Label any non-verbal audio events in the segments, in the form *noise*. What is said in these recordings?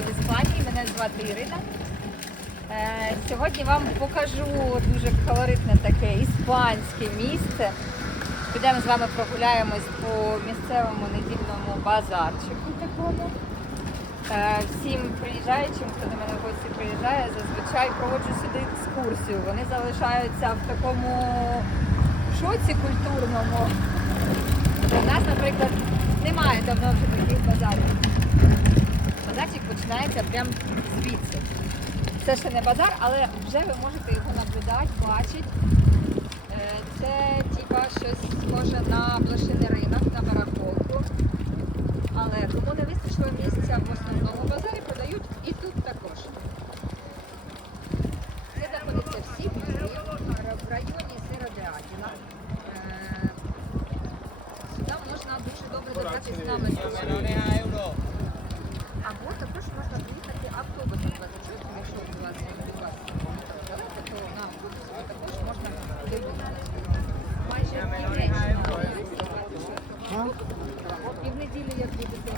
в Іспанії. Мене звати Ірина. Е, Сьогодні вам покажу дуже колоритне таке іспанське місце. Підемо з вами прогуляємось по місцевому недільному базарчику такому. Е, Всім приїжджаючим, хто до мене в гості приїжджає, зазвичай проводжу сюди екскурсію. Вони залишаються в такому шоці культурному. У нас, наприклад, немає давно вже таких базарів. Базарчик починається прямо звідси. Це ще не базар, але вже ви можете його наблюдати, бачити. Е, Це типа щось схоже на блошиний ринок, на барахолку. Але кому не вистачило місця в основному базарі, продають і тут також. Це знаходиться в Сібрі, в районі Сиродеатіна. Е, Сюди можна дуже добре добратися на метро. Або також можна приїхати автобусом 26, якщо у вас від вас далеко, то на автобусі також можна добратися. Майже півнеділі, як будете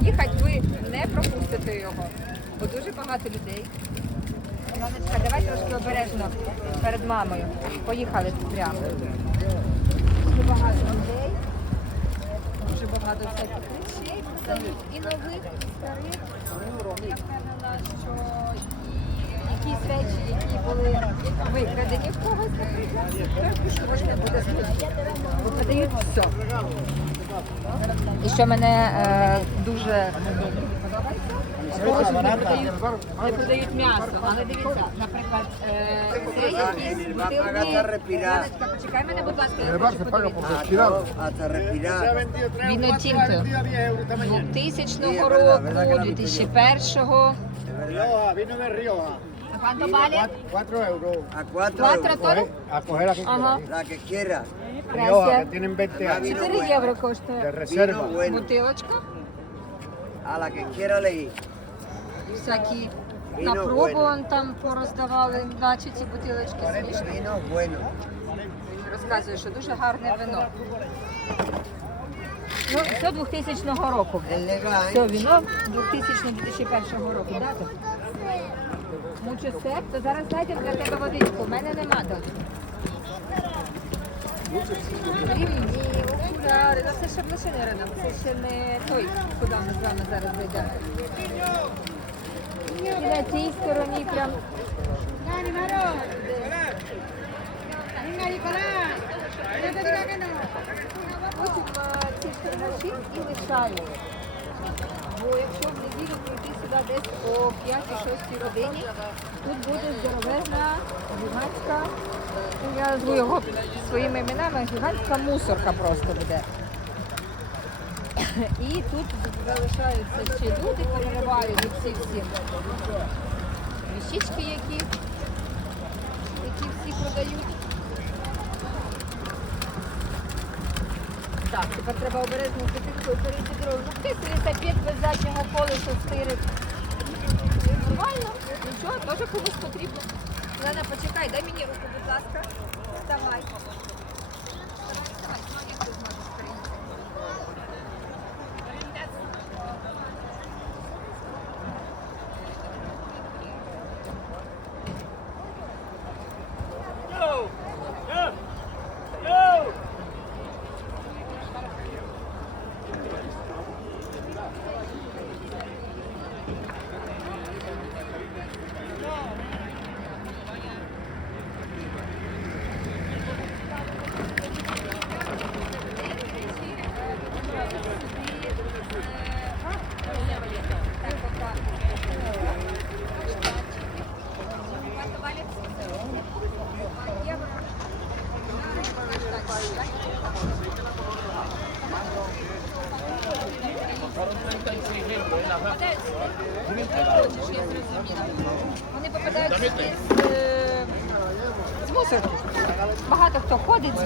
їхати, ви не пропустите його, бо дуже багато людей. Іваночка, давай трошки обережно перед мамою. Поїхали прямо. Дуже багато людей. Дуже багато всяких речей продають. І нових, і старих. Я впевнена, що якісь речі, які були викрадені в когось, наприклад, можна буде знайти. Продають все. І що мене е, дуже подобається, не продають, не продають м'ясо, але дивіться, наприклад, е, це якісь бутилки. Яночка, почекай мене, будь ласка, я хочу подивитися. hasta respirar. 2000 року, 2001-го. Rioja, vino de Rioja. А quanto vale? 4 euros. A cuatro, Cuatro euros. todo? A coger la que Ajá. queráis. La que quiera. Rioja, que Gracias. tienen 20 años. 4 євро De. Vino reserva. bueno. Бутилочка. A la que quiera elegir. Всякі на пробу он там пороздавали, наче ці бутилочки смішно. Розказує, що дуже гарне вино. Ну, все 2000 року. Все, віно 2000-2001 року, так? Мучу сеп, то зараз дайте для тебе водичку. У мене нема досі. Рівні, окуляри, ну це ще блошиний ринок, це ще не той, куди ми з вами зараз зайдемо. І на цій стороні прям. Потім ці штормаші і лишають. Бо якщо в неділю прийти сюди десь о 5-6 годині, тут буде здоровезна гігантська, я назву його своїми іменами, гігантська мусорка просто буде. *laughs* І тут залишаються ще люди, переривають всі всі віщички, які, які всі продають. Так, тепер треба обережно копійкою перейти дорогу. Ну, ти велосипед без заднього колеса стирить. Нормально, нічого, теж комусь потрібно. Лена, почекай, дай мені руку, будь ласка. Давай,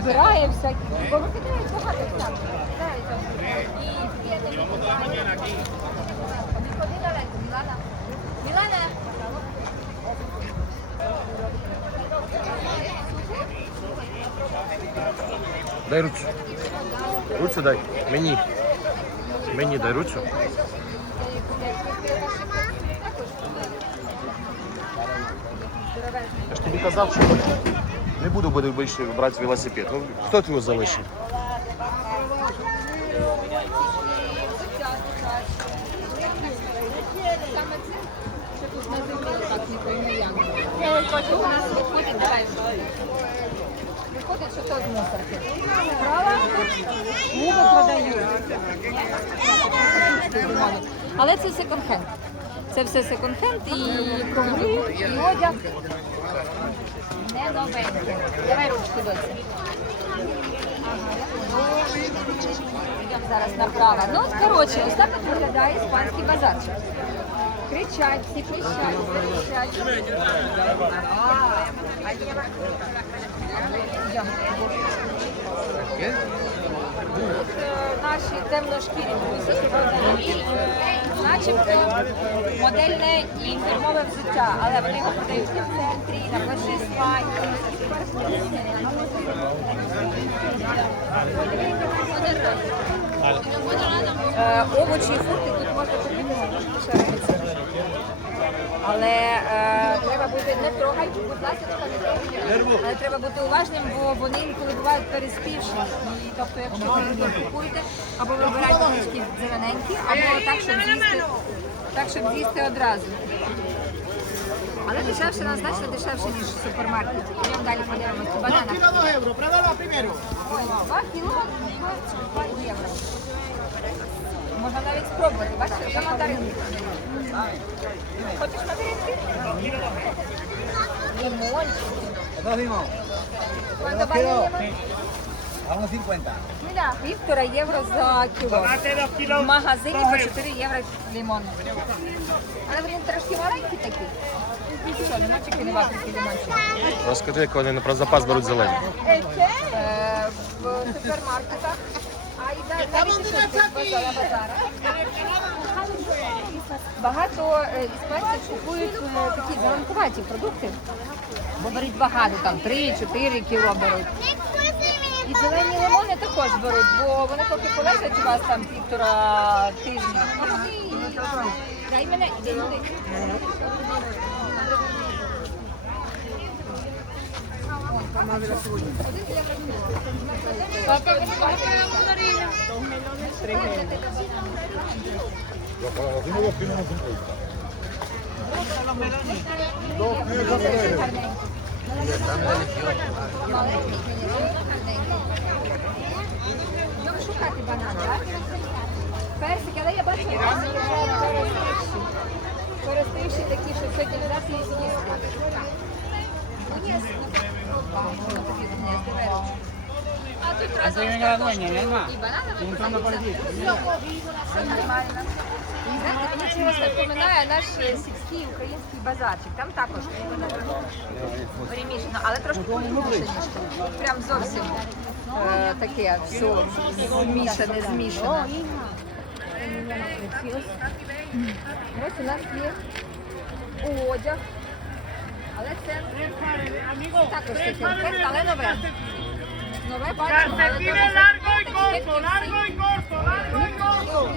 збирає всякі. Бо викидають багато всяких. Дай ручку. Ручку дай. Мені. Мені дай ручку. Я ж тобі казав, що буду буде більше брати велосипед. Ну, хто ти його залишив? Виходить, що то з мусорки. Брала, губи продаю. Але це секонд-хенд. Це все секонд-хенд і коври, і одяг. Давай ручку доці. Йдемо зараз направо. Ну, коротше, ось так от виглядає іспанський базарчик. Кричать, всі кричать, кричать. Йдемо. Тут е, наші темношкірі друзі начебто модельне і фірмове взуття, але вони його продають в центрі, на площі Іспанії. Е, Овочі і фрукти тут можна купити за дуже цінами. Але е, треба бути не трогай, будь ласка, не трогай. Але треба бути уважним, бо вони інколи бувають переспівші. І тобто, якщо ви їх купуєте, або вибирайте трішки зелененькі, або так, щоб з'їсти, так, щоб з'їсти одразу. Але дешевше, нам значно дешевше, ніж в супермаркеті. Йдемо далі подивимося. Банана. Kilo 2 euros, pruébalo primero. Два кіло, два. Можна навіть спробувати. Бачите, це мандаринки. Хочеш мандаринки? Лимончики. Dos vale limón? A 1.50. Міля, півтора євро за кіло. В магазині по 4 євро лимон. Але він трошки маленький такий. Що, лимончики не ваприки лимончики? Розкажи, як вони про запас беруть зелені. Е, в супермаркетах. Багато е, іспанців купують е, такі зеленкуваті продукти. Бо беруть багато, там 3-4 кіло беруть. І зелені лимони також беруть, бо вони поки полежать у вас там півтора тижні. Дай мене, іди сюди. Йдемо шукати банан, так? Персики, але я бачу, персики вже перестивші. Перестивші такі, що сьогодні взяти і з'їсти. Ну. А тут разом з і бананами. Все нормально. Е, базарчик. Там також перемішано, але трошки помішаніше. Прям зовсім е, таке все змішане, змішане. Ось у нас є одяг. Але це також секонд-хенд, але нове. Нове бачимо, але дуже largo y такі corto, largo y corto, largo y corto.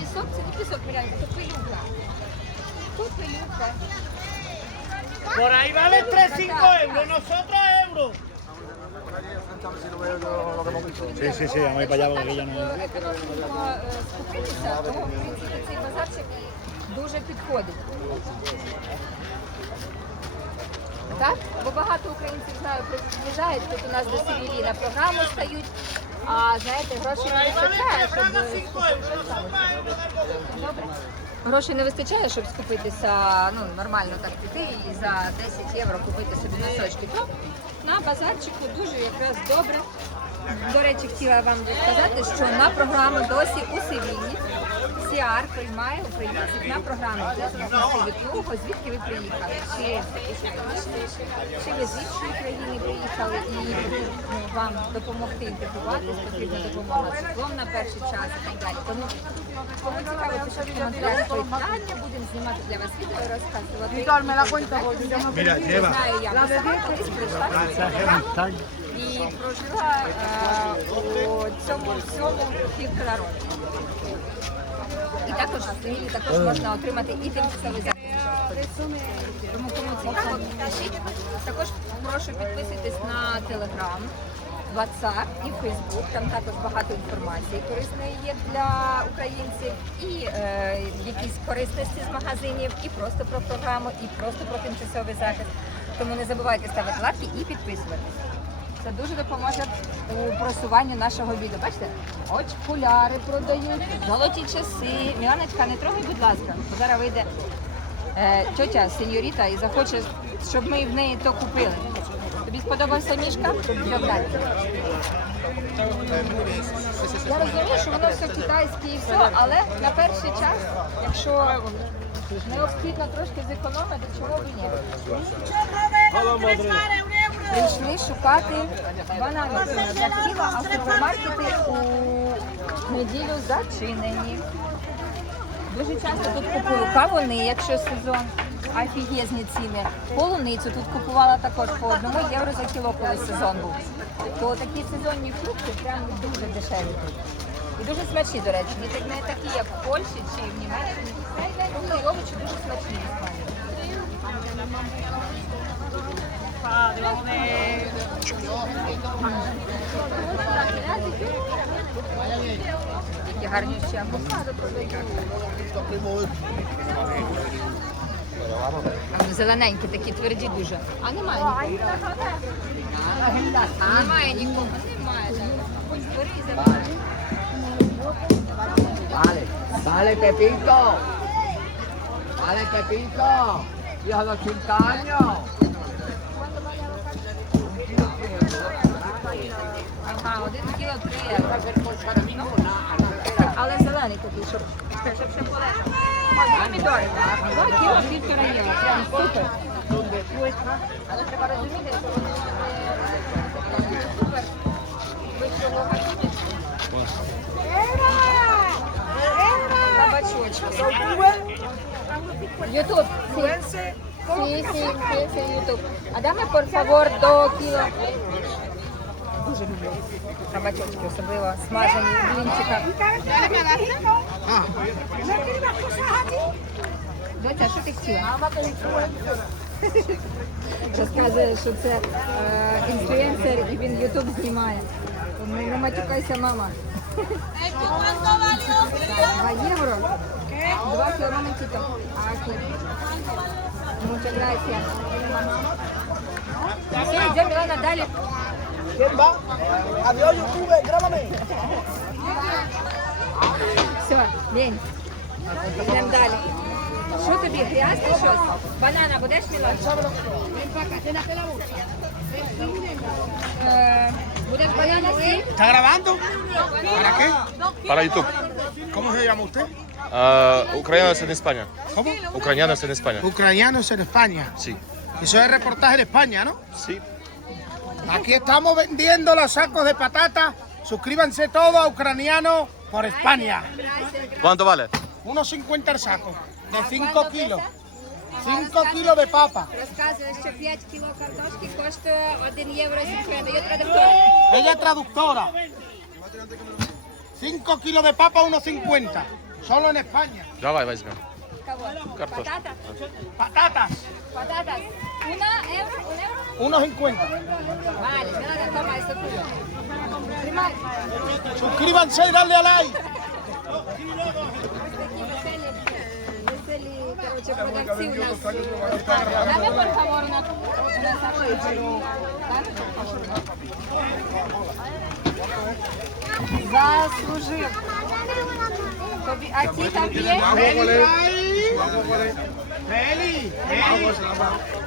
Пісок це не пісок, гляньте, це пилюка. Тут пилюка. Por ahí vale 3-5 euros, nosotros euros. Sí, sí, sí, vamos a ir para allá. Е, скупитися, тому в принципі цей базарчик дуже підходить. Так? Бо багато українців знаю, приїжджають тут у нас до Севілі на програму стають, а знаєте, грошей не вистачає, щоб Добре. Грошей не вистачає, щоб скупитися, ну нормально так піти і за 10 євро купити собі носочки. То на базарчику дуже якраз добре. До речі, хотіла вам сказати, що на програму досі у Севілі Сіар приймає українців на програму. Це від того, звідки ви приїхали. Чи, чи ви з іншої країни приїхали і потрібно вам допомогти інтегруватись, потрібна допомога житлом на перший час і так далі. Тому кому цікаво, пишіть в коментарях свої питання, будемо знімати для вас відео і розказувати. Не знаю, я сама колись прийшла в цю програму і прожила е, у цьому всьому півтора року. І також Києві також можна отримати і тимчасовий захист. Тому кому цікаво, пишіть. Також прошу підписуйтесь на Телеграм, WhatsApp і Facebook. Там також багато інформації корисної є для українців, і е, якісь корисності з магазинів, і просто про програму, і просто про тимчасовий захист. Тому не забувайте ставити лайки і підписуватись. Це дуже допоможе у просуванню нашого відео. Бачите, окуляри продають, золоті часи. Міланочка, не трогай, будь ласка, зараз вийде е, тьотя сеньоріта і захоче, щоб ми в неї то купили. Тобі сподобався мішка? Добре. Я розумію, що воно все китайське і все, але на перший час, якщо необхідно трошки зекономити, чого б і ні. Прийшли шукати банани для тіла, а супермаркети у неділю зачинені. Дуже часто тут купую кавуни, якщо сезон. Офігезні ціни. Полуницю тут купувала також по одному євро за кіло, коли сезон був. То такі сезонні фрукти прям дуже дешеві. І дуже смачні, до речі. Не такі, як в Польщі чи в Німеччині. Овочі дуже смачні в Іспанії. Які гарні ще авокадо продають. Зелененькі, такі тверді дуже. А немає нікого. Немає нікого. Немає. Хоч бери забирай. Vale, vale Pepito. Vale Pepito. Y a 80 años. Один кіло три євро. Але зелений такий, щоб, ще полежав. Помідори. Два кіло півтора євро. Прям супер. Але треба розуміти, що вони не супер вищого. Ютуб. Sí, sí, sí, sí, sí, Ютуб. А dame, por favor, до кіло. Дуже люблю кабачочки, особливо смажені в блінчиках. Доця, що ти хотіла? Розказує, що це е, інфлюенсер і він ютуб знімає. Тому не матюкайся, мама. Два євро. Два кілометрів. Aquí. Muchas gracias. Все, йдемо, Мілана, далі. ¿Quién va? Adiós, YouTube, grábame. Все, день. Йдемо далі. Що тобі, грязти щось? Банана будеш, Мілан? Е, Будеш банана сі? ¿Está grabando? ¿Para qué? Para YouTube. ¿Cómo se llama usted? Ah, ucranianos en España. ¿Cómo? Ucranianos en España. Ucranianos en España. Sí. Eso es reportaje de España, ¿no? Sí. Aquí estamos vendiendo los sacos de patata. Suscríbanse todos a Ucranianos por España. ¿Cuánto vale? Unos 50 el saco, de 5 kilos. 5 kilos de papa. Розказує, що 5 кіло картошки коштує 1 євро 70. Є традиктор. Ella es traductora. 5 kilos de papa, 1,50. Solo en España. Давай возьмем. Кого? Картошку. Патата? Patatas, Патата. Una євро? Un євро? 1,50. Vale, nada, toma, eso tuyo. Тримай. Suscríbanse y darle a like. Такі веселі, веселі, коротше, продавці у нас. Dame, por favor, una, una salchicha. Заслужив. Тобі, а ці там є? Feli, Feli. Es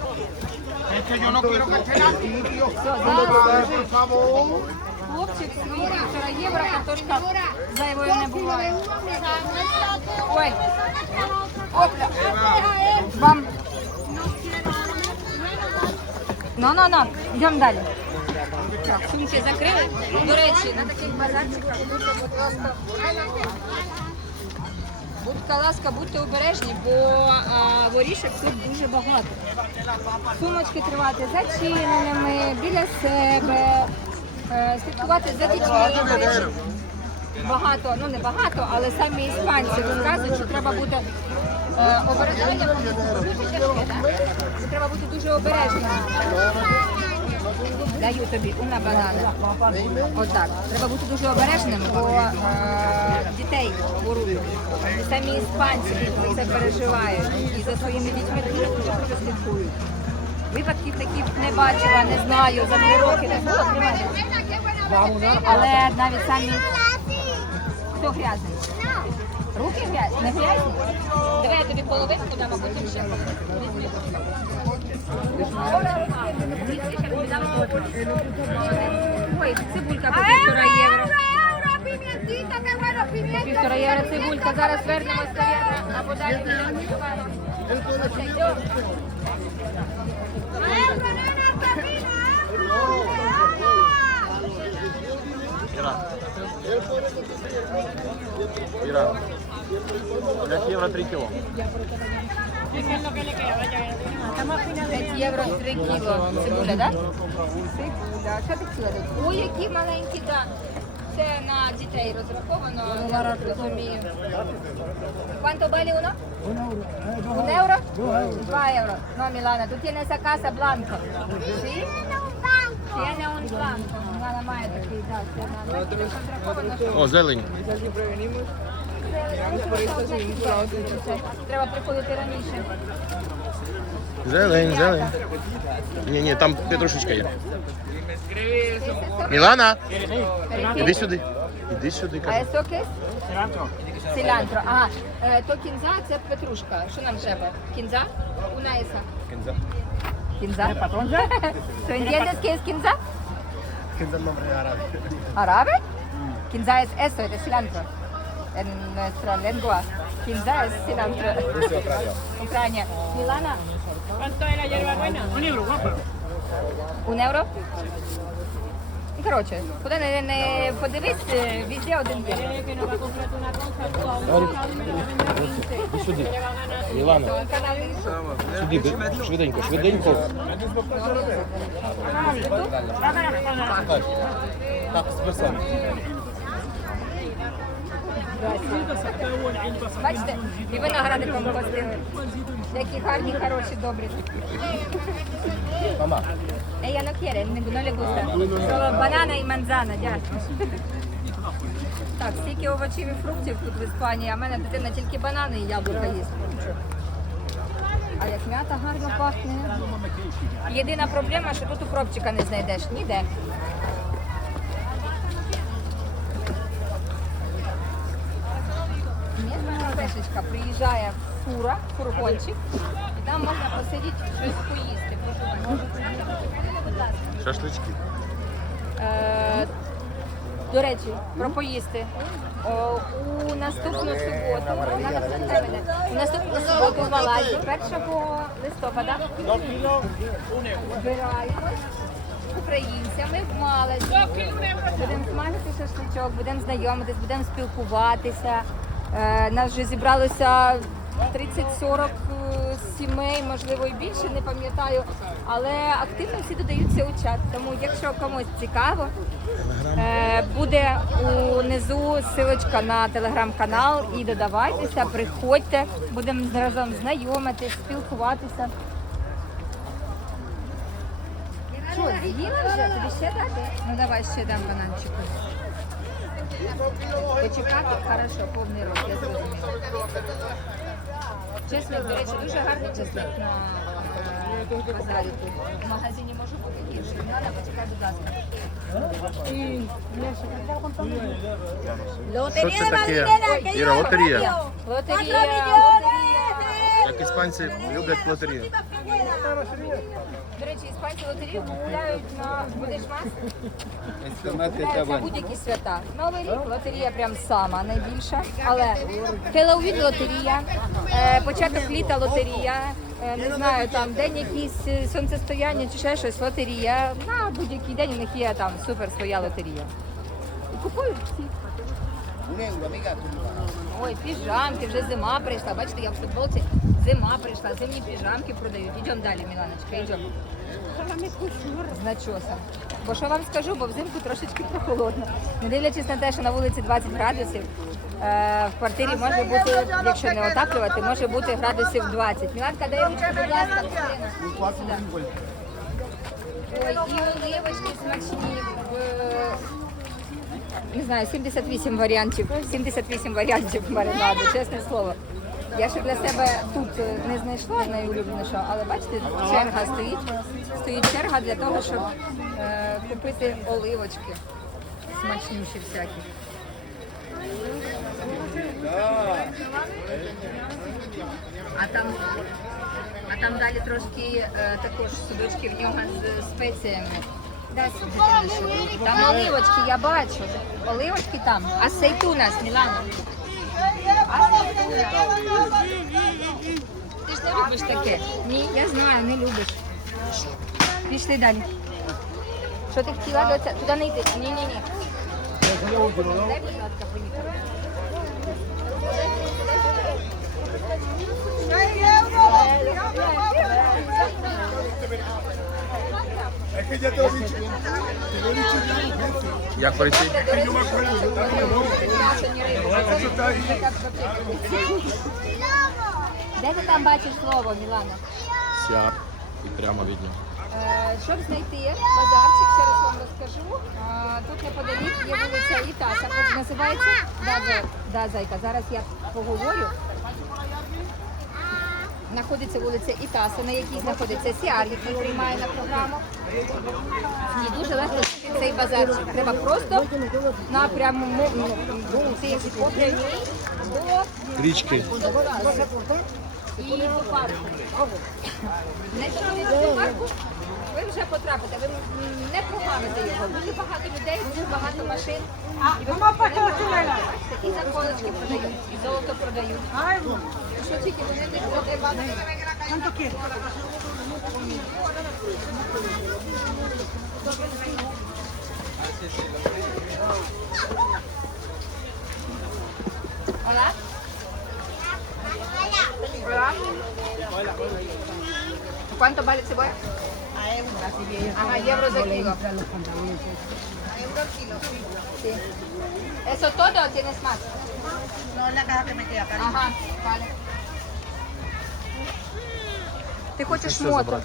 que yo no quiero que estén aquí, tío. Por favor. Хлопчик, свої півтора євро, картошка зайвою не буває. Ой, опля. Вам. Ну, ну, ну, йдемо далі. Так, сумки закрили. До речі, на таких базарчиках будь ласка. Будьте ласка, будьте обережні, бо а, ворішок тут дуже багато. Сумочки тривати зачиненими, біля себе, е, слідкувати за дітьми. багато, ну не багато, але самі іспанці розказують, що треба бути е. Треба бути дуже обережним. Даю тобі una банана. Отак. Треба бути дуже обережним, бо е, дітей ворують. Самі іспанці за це переживають. І за своїми дітьми дуже дуже дуже слідкують. Випадків таких не бачила, не знаю, за три роки не було. тримайте. Але навіть самі хто грязний? Руки грязні? Не грязні? Давай я тобі половинку дам, а потім ще половинку. Ой, цибулька по півтора євро. Півтора євро цибулька. Зараз вернемось, наверное, або далі підемо шукати. Ира, 5 евро 3 кило. 5 євро 3 кіло. Так? Цибуля. Що маленькі, так. Це на дітей розраховано, я розумію. Quanto зелень. Треба приходити раніше. Зелень, зелень. Ні, ні, там петрушечка є. Мілана, іди сюди. Іди сюди, А кажу. qué es? Ага. Е, То кінза це петрушка. Що нам треба? Кінза? Esa. Кінза. Кінза? ¿Tú entiendes qué es quinza? ¿Árabe? Quinza es eso, es cilantro. En nuestra lengua. Quinza es cilantro. Ucrania. Milana, ¿Cuánto es la hierbabuena? Un euro, guapa. un euro? Коротше, куди не, не подивись, е, везде один євро. Que no va a comprarte una cosa, tú a Бачите, і виноградиком постили. Які гарні, хороші, добрі. Мама. Ella no quiere, no le gusta. Solo banana і манзана, дякую. Так, стільки овочів і фруктів тут в Іспанії, а в мене дитина тільки банани і яблука їсть. А як м'ята гарно пахне. Єдина проблема, що тут укропчика не знайдеш ніде. Місна пешечка приїжджає фура, фургончик, і там можна посидіти щось поїсти. Шашлички. Е, До речі, про поїсти. О, У наступну суботу, вона запитає мене, у наступну суботу в Малайзі, 1 листопада, збираємось з українцями в Малайзі. Будемо смажити шашличок, будемо знайомитись, будемо спілкуватися. Е, Нас вже зібралося 30-40 е, сімей, можливо і більше, не пам'ятаю. Але активно всі додаються у чат. Тому, якщо комусь цікаво, е, буде унизу силочка на телеграм-канал і додавайтеся, приходьте, будемо разом знайомитись, спілкуватися. Що, з'їла вже? Тобі ще дати? Ну давай ще дам бананчику. Почекати? Хорошо, повний рот, я зрозуміла. Чесник, до речі, дуже гарний чесник на е, базарі тут. В магазині може бути гірше. Надо почекати, будь ласка. Лотерія. Лотерія, лотерія. Як іспанці люблять лотерію. До речі, іспанці лотерію купують на будеш мас? На будь-які свята. Новий рік лотерія прям сама найбільша. Але Хеллоуін лотерія, е, початок літа лотерія, е, не знаю, там день якийсь е, сонцестояння чи ще щось, лотерія. На будь-який день у них є там супер своя лотерія. І купують всі. Ой, піжамки, вже зима прийшла. Бачите, я в футболці. Зима прийшла, зимні піжамки продають. Ідемо далі, Міланочка, йдемо. З начосом. Бо що вам скажу, бо взимку трошечки прохолодно. Не дивлячись на те, що на вулиці 20 градусів, е, в квартирі може бути, якщо не отаплювати, може бути градусів 20. Міланка, дай ручку, будь ласка, Ой, і оливочки смачні. Не знаю, 78 варіантів. 78 варіантів маринаду, чесне слово. Я ще для себе тут е, не знайшла найулюбленішого, але бачите, черга стоїть. Стоїть черга для того, щоб е, купити оливочки. Смачніші всякі. А там, а там далі трошки е, також судочки в нього з спеціями. Там оливочки, я бачу. Оливочки там. А сейтуна з Мілану. А. Ти ж не любиш таке? Ні, я знаю, не любиш. Пішли далі. Що ти хотіла до цього? Туди не йди. Ні, ні, ні. Дай, будь ласка, поїхали. Як? Де ти там бачиш слово, Мілана? Сяп. І прямо видно. Е, Щоб знайти базарчик, ще раз вам розкажу. Е, Тут неподалік є вулиця Ітаса. Називається да, Зайка. Зараз я поговорю. Знаходиться вулиця Ітаса, на якій знаходиться Сіар, який приймає на програму. І дуже легко цей базарчик. Треба просто на прямому ну, по прямій до Річки. і до парку. Не до парку, ви вже потрапите, ви не прогавите його. Дуже багато людей, дуже багато машин. І ви і заколочки продають, і золото продають. Що тільки вони не продають. Hola. Hola. ¿Cuánto vale cebolla? A euro. Ajá, y euros de kilo. A euro el kilo. Sí. ¿Eso todo o tienes más? No, es la caja que me queda, cariño. Ajá, vale. Ти хочеш мото.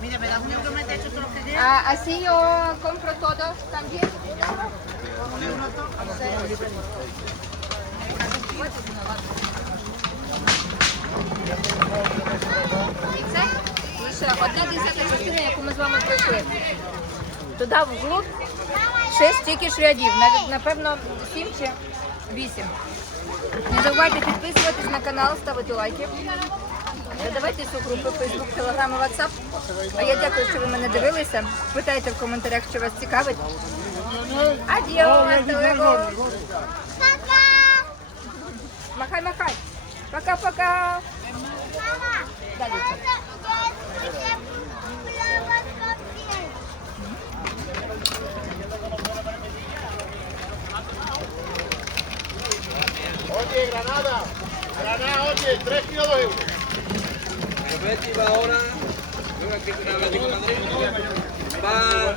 Mira, me das un euro, me te echo todo lo que quieras. А, así yo compro todo también. І це лише одна десята частина, яку ми з вами пройшли. Туди вглуб ще стільки ж рядів, навіть напевно сім чи вісім. Не забувайте підписуватись на канал, ставити лайки. Додавайтесь у групи Facebook, Telegram і WhatsApp. А я дякую, що ви мене дивилися. Питайте в коментарях, що вас цікавить. Адіо, luego. Махай, махай. Пока-пока. Далі. Oye, Granada. Granada, oye, 3 kilos de euros. Betty va ahora. Va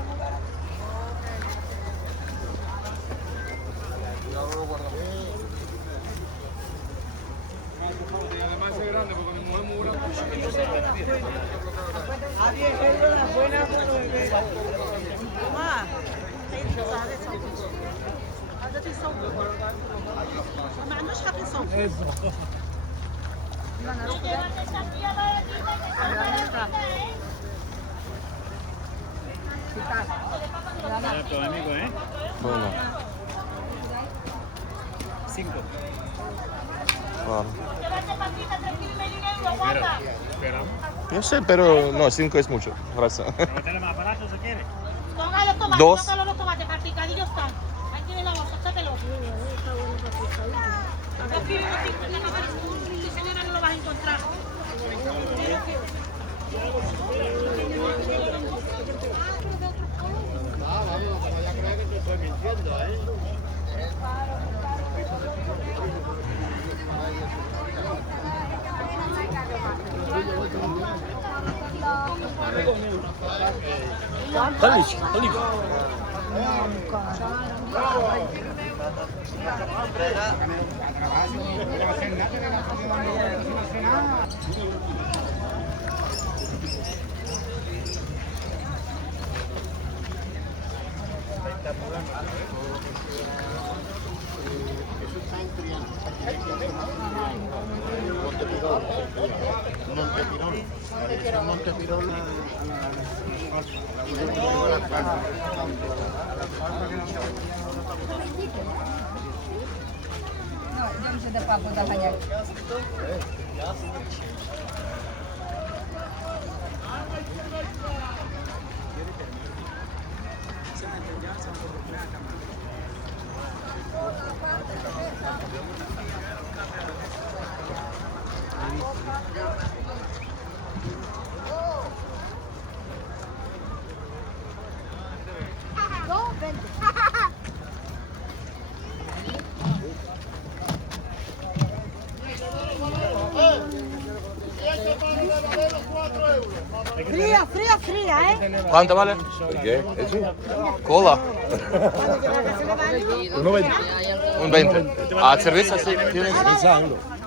Eso. amigo, ¿eh? Bueno. Cinco. Claro. Sé, pero no, cinco es mucho. Gracias. Dos. Dos. No escriben no lo vas a encontrar. Ah, vamos, que te estoy mintiendo, ¿eh? なんでだろう? Йдемо вже ¿Cuánto vale? ¿Qué? ¿Eso? Cola. Un 20. ¿A cerveza sí tienes?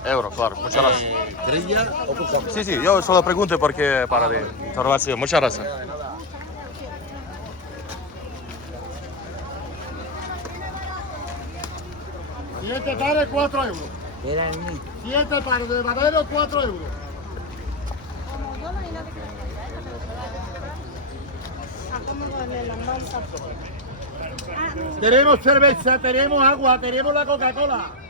Euro, claro. Muchas gracias. Sí, sí, yo solo pregunto porque para de información. Muchas gracias. Siete pares, 4 euros. Siete pares de madero, 4 euros. Tenemos cerveza, tenemos agua, tenemos la Coca-Cola.